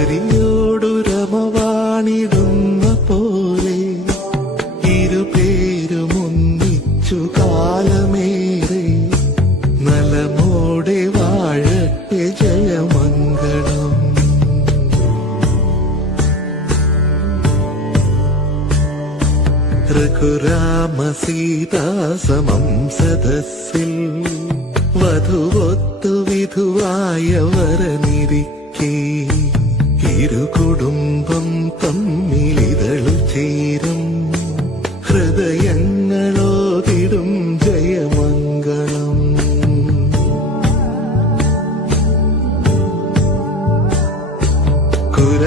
ഹരിയോടു രമവാണിടുന്ന പോലെ ഇരുപേരും ഒന്നിച്ചു കാലമേറെ നലമോടെ വാഴട്ടെ ജയമംഗളം. രഘുരാമ സീതാസമം സദസ്സിൽ വധുവൊത്തു വിധുവായ വരനിരിക്കേ ഇരു കുടുംബം തമ്മിലിതളു ചേരും ഹൃദയങ്ങളോതിടും ജയമംഗളം. കുര